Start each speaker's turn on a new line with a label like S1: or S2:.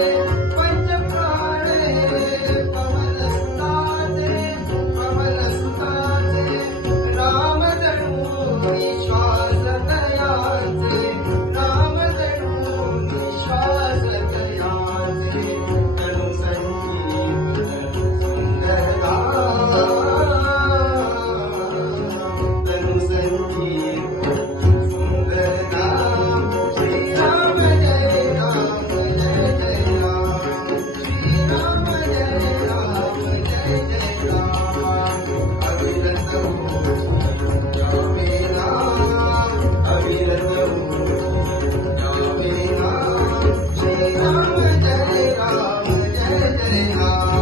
S1: Foi Hare Hare